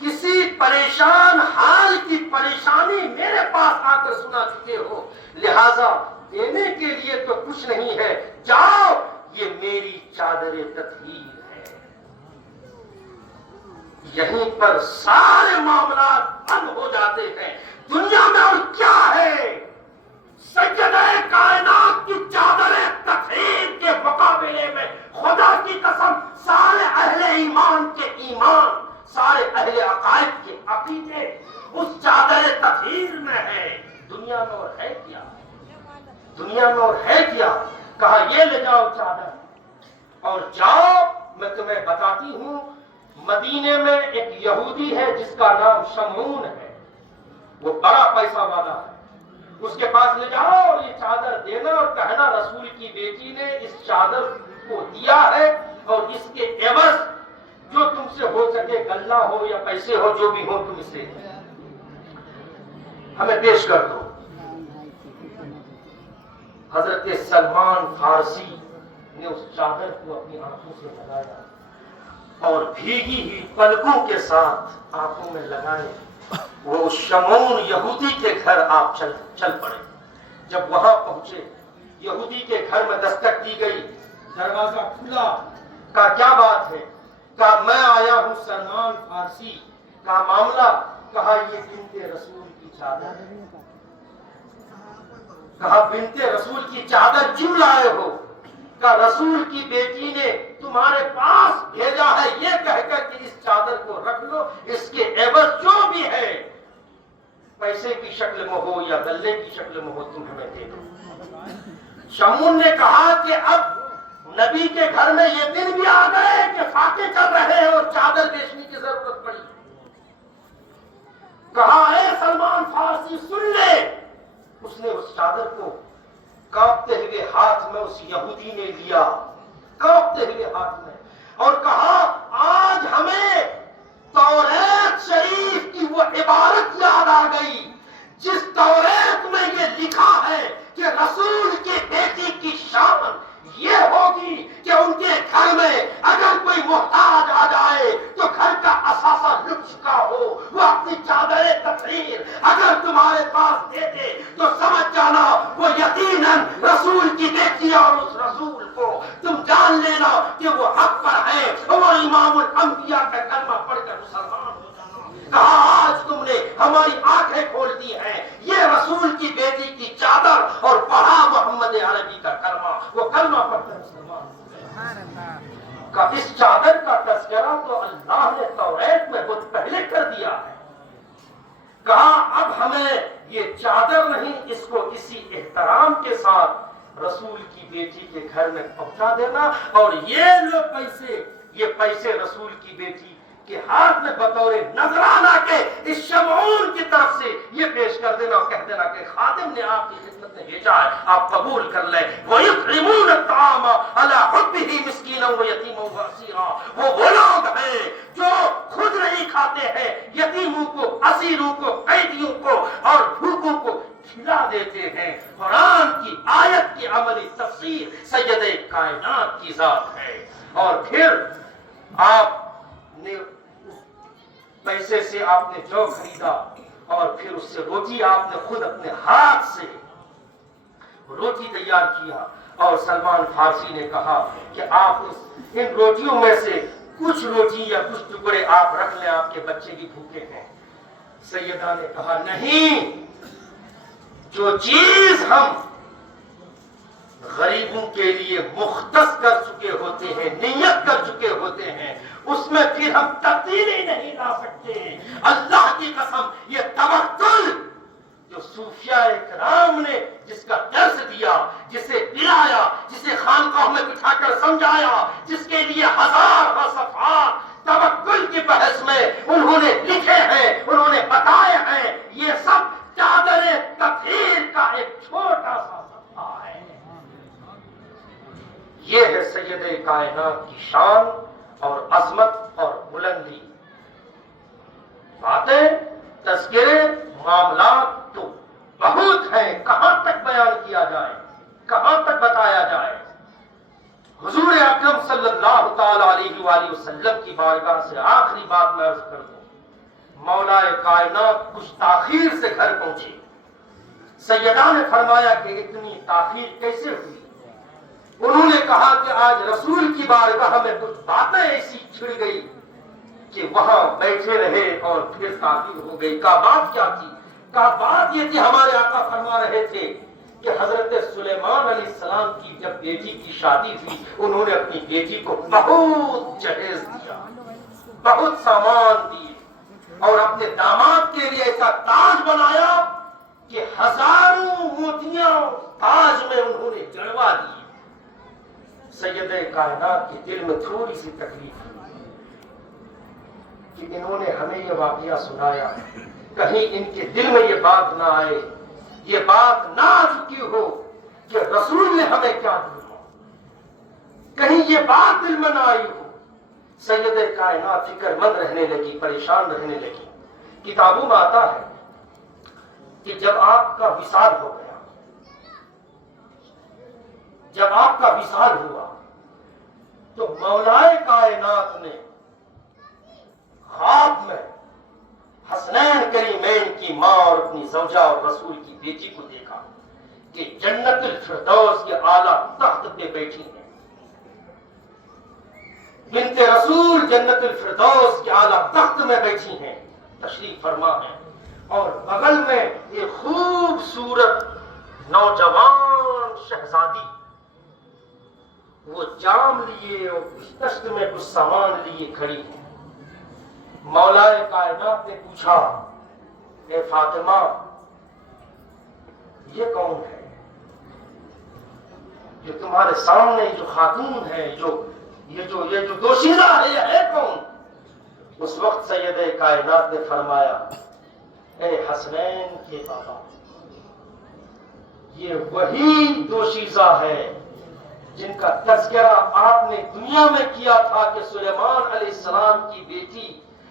کسی پریشان حال کی پریشانی میرے پاس آ کر سنا چکے ہو، لہذا دینے کے لیے تو کچھ نہیں ہے، جاؤ یہ میری چادر تطہیر ہے۔ یہیں پر سارے معاملات بند ہو جاتے ہیں۔ دنیا میں اور کیا ہے؟ سجدہ کائنات کی چادر تطہیر کے مقابلے میں خدا کی قسم سارے اہل ایمان کے ایمان، سارے اہل عقائد کے عقیدے اس چادر تطہیر میں ہے۔ دنیا میں اور ہے کیا؟ دنیا میں اور ہے کیا؟ کہا یہ لے جاؤ چادر اور جاؤ، میں تمہیں بتاتی ہوں مدینے میں ایک یہودی ہے جس کا نام شمعون ہے، وہ بڑا پیسہ والا ہے، اس کے پاس لے جاؤ اور یہ چادر دینا اور کہنا رسول کی بیٹی نے اس چادر کو دیا ہے اور اس کے عوض جو تم سے ہو سکے غلہ ہو یا پیسے ہو جو بھی ہو تم اسے ہمیں پیش کر دو۔ حضرت سلمان فارسی نے اس چادر کو اپنی آنکھوں سے لگایا اور بھیگی ہوئی پلکوں کے ساتھ آنکھوں میں لگائے وہ اس شمعون یہودی کے گھر آپ چل پڑے۔ جب وہاں پہنچے، یہودی کے گھر میں دستک دی گئی، دروازہ کھلا۔ کہا کیا بات ہے؟ کہا میں آیا ہوں سلمان فارسی۔ کہا معاملہ؟ کہا یہ بنت رسول کی چادر ہے۔ کہا بنت رسول کی چادر کیوں لائے ہو؟ کہا رسول کی بیٹی نے تمہارے پاس بھیجا ہے یہ کہہ کر کہ اس چادر کو رکھ لو، اس کے عوض جو بھی ہے پیسے کی شکل میں ہو یا غلے کی شکل میں ہو تم ہمیں دے دو۔ شمعون نے کہا کہ اب نبی کے گھر میں یہ دن بھی آ گئے کہ فاقے چل رہے ہیں اور چادر بیچنے کی ضرورت پڑی۔ کہا اے سلمان فارسی سن لے۔ اس نے اس چادر کو کانپتے ہوئے ہاتھ میں اس یہودی نے لیا، کانپتے ہوئے ہاتھ میں، اور کہا آج ہمیں توریت شریف کی وہ عبارت یاد آ گئی جس توریت میں یہ لکھا ہے کہ رسول کی بیٹی کی شان یہ ہوگی کہ ان کے گھر میں اگر کوئی محتاج آ جائے تو گھر کا اثاثہ لٹ چکا ہو، وہ اپنی چادر تطہیر اگر تمہارے پاس دے دے تو سمجھ جانا وہ یقیناً رسول کی بیٹی، اور اس رسول کو تم جان لینا کہ وہ حق پر ہے، وہ امام الانبیاء کا کلمہ پڑھ کر مسلمان ہو جانا۔ کہا آج تم نے ہماری آنکھیں کھول دی ہیں، یہ رسول کی بیٹی کی چادر اور پڑھا محمد عربی کا کلمہ، وہ کلمہ پڑھ کر مسلمان ہو گیا۔ اس چادر کا تذکرہ تو اللہ نے توریت میں بہت پہلے کر دیا ہے۔ کہا اب ہمیں یہ چادر نہیں، اس کو اسی احترام کے ساتھ رسول کی بیٹی کے گھر میں پہنچا دینا، اور یہ پیسے رسول کی بیٹی کے ہاتھ میں بطور نذرانہ کے اس شمعون کی طرف سے یہ پیش کر دینا اور کہہ دینا کہ خادم نے آپ کی خدمت میں بھیجا ہے، آپ قبول کر لیں۔ وَيُطْعِمُونَ الطَّعَامَ عَلَىٰ حُبِّهِ مِسْكِينًا وَيَتِيمًا وَأَسِيرًا، وہ لوگ ہیں جو خود نہیں کھاتے ہیں، یتیموں کو، اسیروں کو، قیدیوں کو اور بھوکوں کو کھلا دیتے ہیں۔ قرآن کی آیت کی عملی تفسیر سید کائنات کی ذات ہے۔ اور پھر آپ نے پیسے سے آپ نے جو خریدا اور پھر اس سے روٹی آپ نے خود اپنے ہاتھ سے روٹی تیار کیا، اور سلمان فارسی نے کہا کہ آپ ان روٹیوں میں سے کچھ روٹی یا کچھ ٹکڑے آپ رکھ لیں، آپ کے بچے بھی بھوکے ہیں۔ سیدہ نے کہا نہیں، جو چیز ہم غریبوں کے لیے مختص کر چکے ہوتے ہیں، نیت کر چکے ہوتے ہیں، اس میں پھر ہم تبدیلی نہیں لا سکتے۔ اللہ کی قسم یہ توکل جو صوفیاء کرام نے جس کا درس دیا، جسے پلایا، جسے خانقاہ میں بٹھا کر سمجھایا، جس کے لیے ہزار صفحات توکل کی بحث میں انہوں نے لکھے ہیں، انہوں نے بتائے ہیں، یہ سب چادر تطہیر کا ایک چھوٹا سا صفحہ ہے۔ یہ ہے سید کائنات کی شان اور عظمت اور بلندی۔ باتیں، تذکرے، معاملات تو بہت ہیں، کہاں تک بیان کیا جائے، کہاں تک بتایا جائے۔ حضور اکرم صلی اللہ تعالی علیہ وآلہ وسلم کی بارگاہ سے آخری بات میں عرض کر دوں، مولا کائنات کچھ تاخیر سے گھر پہنچے۔ سیدہ نے فرمایا کہ اتنی تاخیر کیسے ہوئی؟ انہوں نے کہا کہ آج رسول کی بارگاہ میں کچھ باتیں ایسی چھڑ گئی کہ وہاں بیٹھے رہے اور پھر تاخیر ہو گئی۔ کا بات کیا تھی؟ کا بات یہ تھی، ہمارے آقا فرما رہے تھے کہ حضرت سلیمان علیہ السلام کی جب بیٹی کی شادی ہوئی، انہوں نے اپنی بیٹی کو بہت جہیز دیا، بہت سامان دیے، اور اپنے داماد کے لیے ایسا تاج بنایا کہ ہزاروں موتیاں تاج میں انہوں نے جڑوا دی۔ سید کائنات کے دل میں تھوڑی سی تکلیف ہوئی کہ انہوں نے ہمیں یہ واقعہ سنایا، کہیں ان کے دل میں یہ بات نہ آئے، یہ بات نہ آ چکی ہو کہ رسول نے ہمیں کیا دیا، کہیں یہ بات دل میں نہ آئی ہو۔ سید کائنات فکر مند رہنے لگی، پریشان رہنے لگی۔ کتابوں میں آتا ہے کہ جب آپ کا وصال ہو گیا، جب آپ کا وصال ہوا تو مولائے کائنات نے خواب میں حسنین کریمین کی ماں اور اپنی زوجہ اور رسول کی بیٹی کو دیکھا کہ جنت الفردوس کے اعلیٰ تخت پہ بیٹھی ہیں۔ بنت رسول جنت الفردوس کے اعلیٰ تخت میں بیٹھی ہیں، تشریف فرما ہے، اور بغل میں ایک خوبصورت نوجوان شہزادی وہ جام لیے اور اس دشت میں کچھ سامان لیے کھڑی ہے۔ مولا کائنات نے پوچھا، اے فاطمہ یہ کون ہے جو تمہارے سامنے جو خاتون ہے، یہ جو دوشیزہ ہے، یہ ہے کون؟ اس وقت سید کائنات نے فرمایا، اے حسنین کے بابا، یہ وہی دوشیزہ ہے جن کا تذکرہ آپ نے دنیا میں کیا تھا کہ سلیمان علیہ السلام کی بیٹی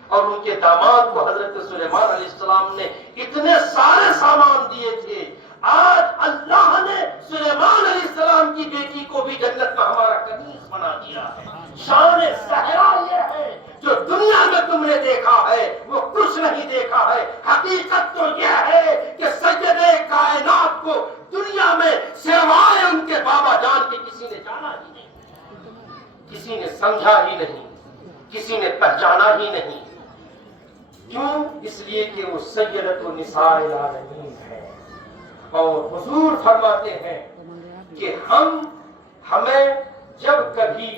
اور ان کے داماد کو حضرت سلیمان علیہ السلام نے اتنے سارے سامان دیے تھے۔ آج اللہ نے سلیمان علیہ السلام کی بیٹی کو بھی جنت کا ہمارا کنیز بنا دیا ہے۔ شان زہرا یہ ہے، جو دنیا میں تم نے دیکھا ہے وہ کچھ نہیں دیکھا ہے۔ حقیقت تو یہ ہے کہ سید کائنات کو دنیا میں سوائے ان کے بابا جان کے کسی نے جانا ہی نہیں، کسی نے سمجھا ہی نہیں، کسی نے پہچانا ہی نہیں۔ کیوں؟ اس لیے کہ وہ سیدۃ النساء العالمین ہے۔ اور حضور فرماتے ہیں کہ ہمیں جب کبھی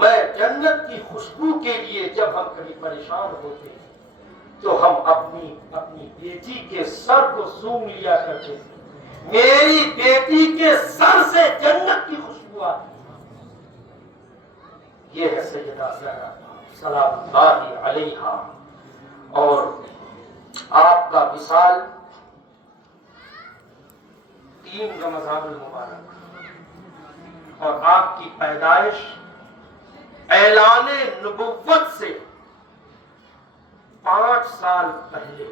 میں جنت کی خوشبو کے لیے جب ہم کبھی پریشان ہوتے تو ہم اپنی بیٹی کے سر کو سونگ لیا کرتے تھے۔ میری بیٹی کے سر سے جنت کی خوشبو آتی۔ یہ ہے سیدہ زہرا سلام اللہ علیہا۔ اور آپ کا وصال 3 رمضان المبارک اور آپ کی پیدائش اعلان نبوت سے 5 سال پہلے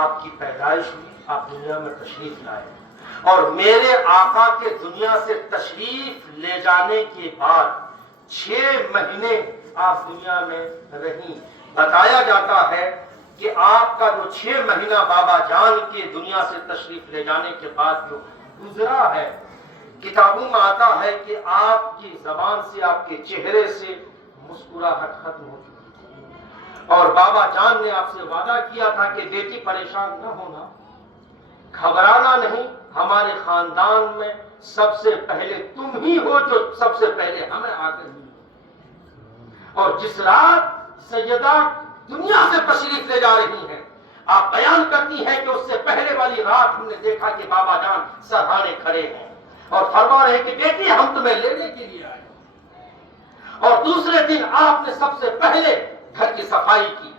آپ کی پیدائش ہوئی، آپ دنیا میں تشریف لائے، اور میرے آقا کے دنیا سے تشریف لے جانے کے بعد 6 مہینے آپ دنیا میں رہیں۔ بتایا جاتا ہے کہ آپ کا جو 6 مہینہ بابا جان کے دنیا سے تشریف لے جانے کے بعد جو گزرا ہے، کتابوں میں آتا ہے کہ آپ کی زبان سے، آپ کے چہرے سے مسکراہٹ ختم ہو چکی تھی، اور بابا جان نے آپ سے وعدہ کیا تھا کہ بیٹی پریشان نہ ہونا، گھبرانا نہیں، ہمارے خاندان میں سب سے پہلے تم ہی ہو جو سب سے پہلے ہمیں آ کر ملی۔ اور جس رات سیدہ دنیا سے تشریف لے جا رہی ہیں، آپ بیان کرتی ہیں کہ اس سے پہلے والی رات ہم نے دیکھا کہ بابا جان سرہانے کھڑے ہیں اور فرما رہے ہیں کہ بیٹی ہم تمہیں لینے کے لیے آئے۔ اور دوسرے دن آپ نے سب سے پہلے گھر کی صفائی کی،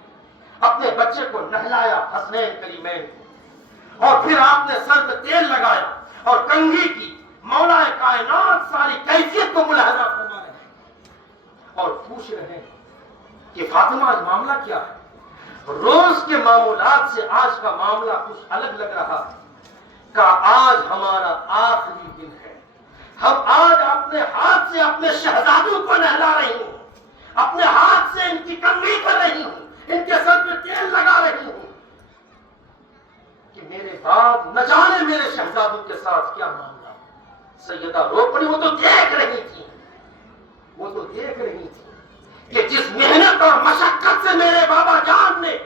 اپنے بچے کو نہلایا حسنین کریمین کو، اور پھر آپ نے سر پہ تیل لگایا اور کنگھی کی۔ مولا کائنات ساری کیفیت کو ملاحظہ فرما رہے ہیں اور پوچھ رہے ہیں کہ فاطمہ آج معاملہ کیا ہے؟ روز کے معمولات سے آج کا معاملہ کچھ الگ لگ رہا ہے کہ آج ہمارا آخری دن ہے۔ ہم آج اپنے ہاتھ سے اپنے شہزادوں کو نہلا رہی ہوں، اپنے ہاتھ سے ان کی کنگھی کر رہی ہوں، ان کے سر پہ تیل لگا رہی ہوں کہ میرے بعد نہ جانے میرے شہزادوں کے ساتھ کیا معاملہ۔ سیدہ رو پڑی، وہ تو دیکھ رہی تھی کہ جس محنت اور مشقت سے میرے بابا جان نے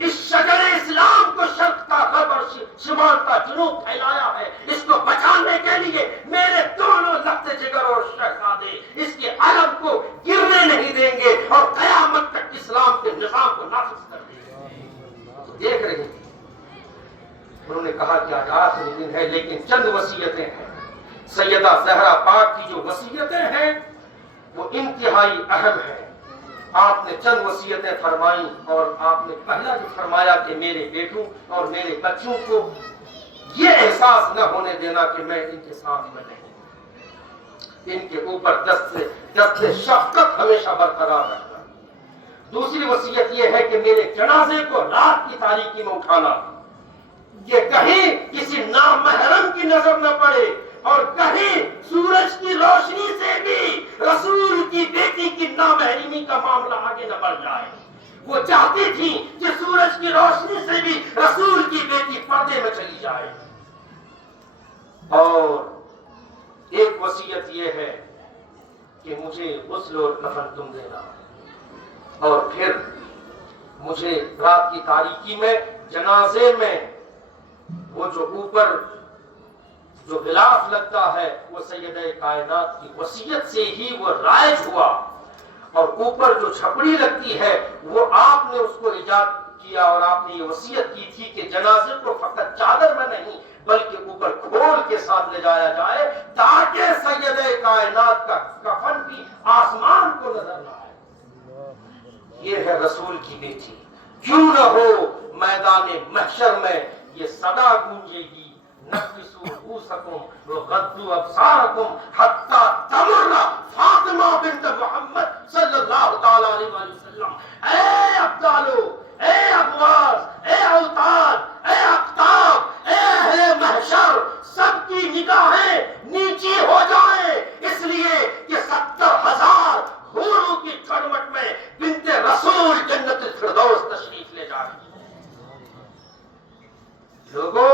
اس شجر اسلام کو شرق کا غرب اور شمال کا جنوب پھیلایا ہے، اس کو بچانے کے لیے میرے دونوں لخت جگر اور شہزادے اس کے علم کو گرنے نہیں دیں گے اور قیامت تک اسلام کے نظام کو نافذ کر دیں گے۔ دیکھ رہی تھی، انہوں نے کہا کہ آج آخری دن ہے، لیکن چند وصیتیں ہیں۔ سیدہ زہرا پاک کی جو وصیتیں ہیں وہ انتہائی اہم ہیں۔ آپ نے چند وصیتیں فرمائیں، اور آپ نے پہلا جو فرمایا کہ میرے بیٹوں اور میرے بچوں کو یہ احساس نہ ہونے دینا کہ میں ان کے ساتھ میں نہیں، ان کے اوپر دست شفقت ہمیشہ برقرار رکھنا۔ دوسری وصیت یہ ہے کہ میرے جنازے کو رات کی تاریکی میں اٹھانا، کہ کہیں کسی نامحرم کی نظر نہ پڑے، اور کہیں سورج کی روشنی سے بھی رسول کی بیٹی کی نامحرمی کا معاملہ آگے نہ بڑھ جائے۔ وہ چاہتی تھی کہ سورج کی روشنی سے بھی رسول کی بیٹی پردے میں چلی جائے۔ اور ایک وصیت یہ ہے کہ مجھے غسل اور کفن تم دینا، اور پھر مجھے رات کی تاریکی میں جنازے میں وہ جو اوپر جو غلاف لگتا ہے وہ سیدہ کائنات کی وصیت سے ہی وہ رائج ہوا، اور اوپر جو چھپڑی لگتی ہے وہ آپ نے اس کو ایجاد کیا اور آپ نے یہ وصیت کی تھی کہ جنازے کو فقط چادر میں نہیں بلکہ اوپر کھول کے ساتھ لے جایا جائے تاکہ سید کائنات کا کفن بھی آسمان کو نظر نہ آئے. یہ ہے رسول کی بیٹی. کیوں نہ ہو میدان محشر میں یہ صدا گونجے گی نفسوا رؤوسکم وغضوا ابصارکم حتی تمر فاطمہ بنت محمد صلی اللہ تعالی علیہ وسلم. اے ابدالو، اے ابواز، اے اوتاد، اے اقطاب، اے اہل محشر، سب کی نگاہیں نیچی ہو جائیں اس لیے کہ 70,000 حوروں کی ٹھڑمٹ میں بنت رسول جنت الفردوس تشریف لے جا رہی ہے. لوگوں،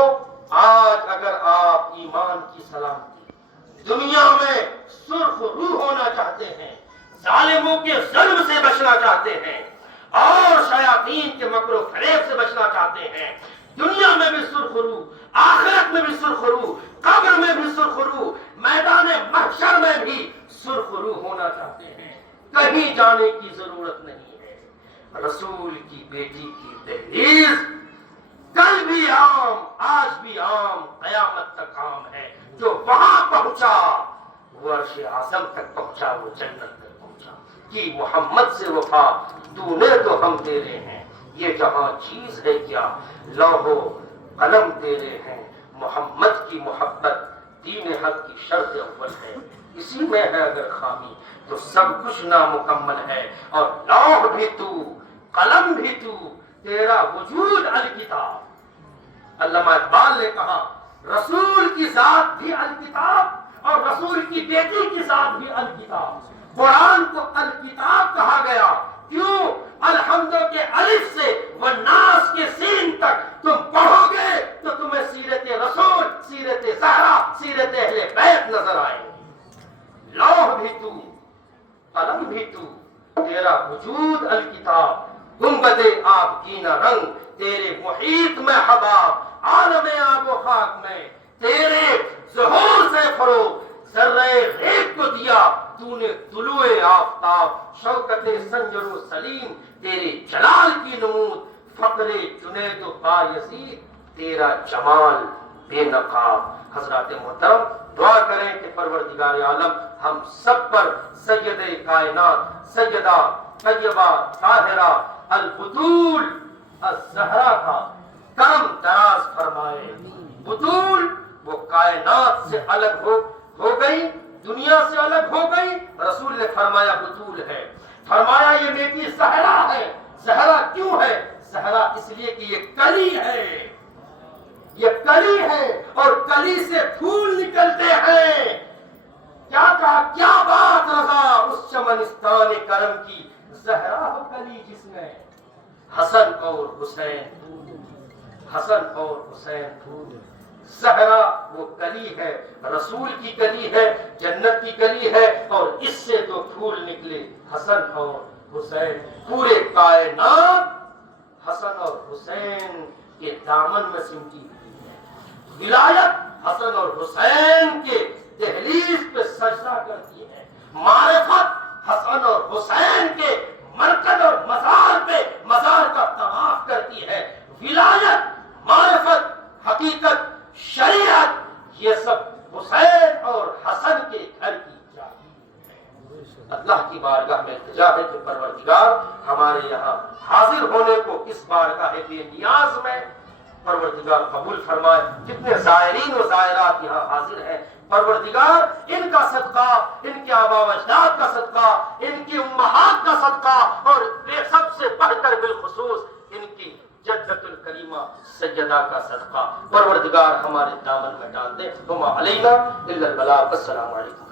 آج اگر آپ ایمان کی سلامتی دنیا میں سرخ روح ہونا چاہتے ہیں، ظالموں کے ظلم سے بچنا چاہتے ہیں اور شیاطین کے مکر و فریب سے بچنا چاہتے ہیں، دنیا میں بھی سرخ روح، آخرت میں بھی سرخ روح، قبر میں بھی سرخ روح، میدان محشر میں بھی سرخ روح ہونا چاہتے ہیں، کہیں جانے کی ضرورت نہیں ہے. رسول کی بیٹی کی دہلیز کل بھی عام، آج بھی عام، قیامت تک عام ہے. جو وہاں پہنچا وہ عرش اعظم تک پہنچا، وہ جنت تک پہنچا. کہ محمد سے وفا تو نے تو ہم تیرے ہیں، یہ جہاں چیز ہے کیا لوح و قلم تیرے ہیں. محمد کی محبت دین حق کی شرط اول ہے، اسی میں ہے اگر خامی تو سب کچھ نامکمل ہے. اور لوح بھی تو، قلم بھی تو، تیرا وجود الکتاب. علامہ اقبال نے کہا رسول کی ذات بھی الکتاب اور رسول کی بیٹی کی ذات بھی الکتاب. قرآن کو الکتاب کہا گیا کیوں؟ الحمد کے الف سے والناس کے سین تک تم پڑھو گے تو تمہیں سیرت رسول، سیرت زہرا، سیرت اہل بیت نظر آئے گی. لوح بھی تو، قلم بھی تو، تیرا وجود الکتاب. گنبد آبگینہ رنگ تیرے محیط میں حباب، عالم آب و خاک میں تیرے ظہور سے فروغ. ذرہ ریت کو دیا تو نے طلوع آفتاب، شوکت سنجر و سلیم تیرے جلال کی نمود. فقر جنید و بایزید تیرا جمال بے نقاب. حضرات محترم دعا کریں کہ پروردگار عالم ہم سب پر سید کائنات سیدہ طیبہ طاہرہ البتول الزہرا کا کرم دراز فرمائے. بتول وہ کائنات سے الگ ہو گئی، دنیا سے الگ ہو گئی. رسول نے فرمایا بتول ہے، فرمایا یہ بیٹی زہرا ہے. زہرا کیوں ہے؟ زہرا اس لیے کہ یہ کلی ہے، یہ کلی ہے اور کلی سے پھول نکلتے ہیں. کیا کہا، کیا بات رضا اس چمنستان کرم کی، زہرا ہو کلی جس میں حسن اور حسین، حسن اور حسین. زہرا وہ کلی ہے، رسول کی کلی ہے، جنت کی کلی ہے اور اس سے تو پھول نکلے حسن اور حسین. پورے کائنات حسن اور حسین کے دامن میں سمٹی ہوئی ہے. ولایت حسن اور حسین کے دہلیز پہ سجدہ کرتی ہے. معرفت حسن اور حسین کے مرکز اور مزار پہ مزار کا طواف کرتی ہے. ولایت، معرفت، حقیقت، شریعت یہ سب حسین اور حسن کے گھر کی جاگیر ہے. اللہ کی بارگاہ میں التجا ہے کہ پروردگار ہمارے یہاں حاضر ہونے کو اس بارگاہ بے نیاز میں پروردگار قبول فرمائے. جتنے زائرین و زائرات یہاں حاضر ہیں پروردگار ان کا صدقہ، ان کے آبا و اجداد کا صدقہ، ان کی امہات کا صدقہ اور سب سے بڑھ کر بالخصوص ان کی جدت الکریمہ سیدہ کا صدقہ پروردگار ہمارے دامن میں ڈال دے. وما علینا الا البلاغ. السلام علیکم.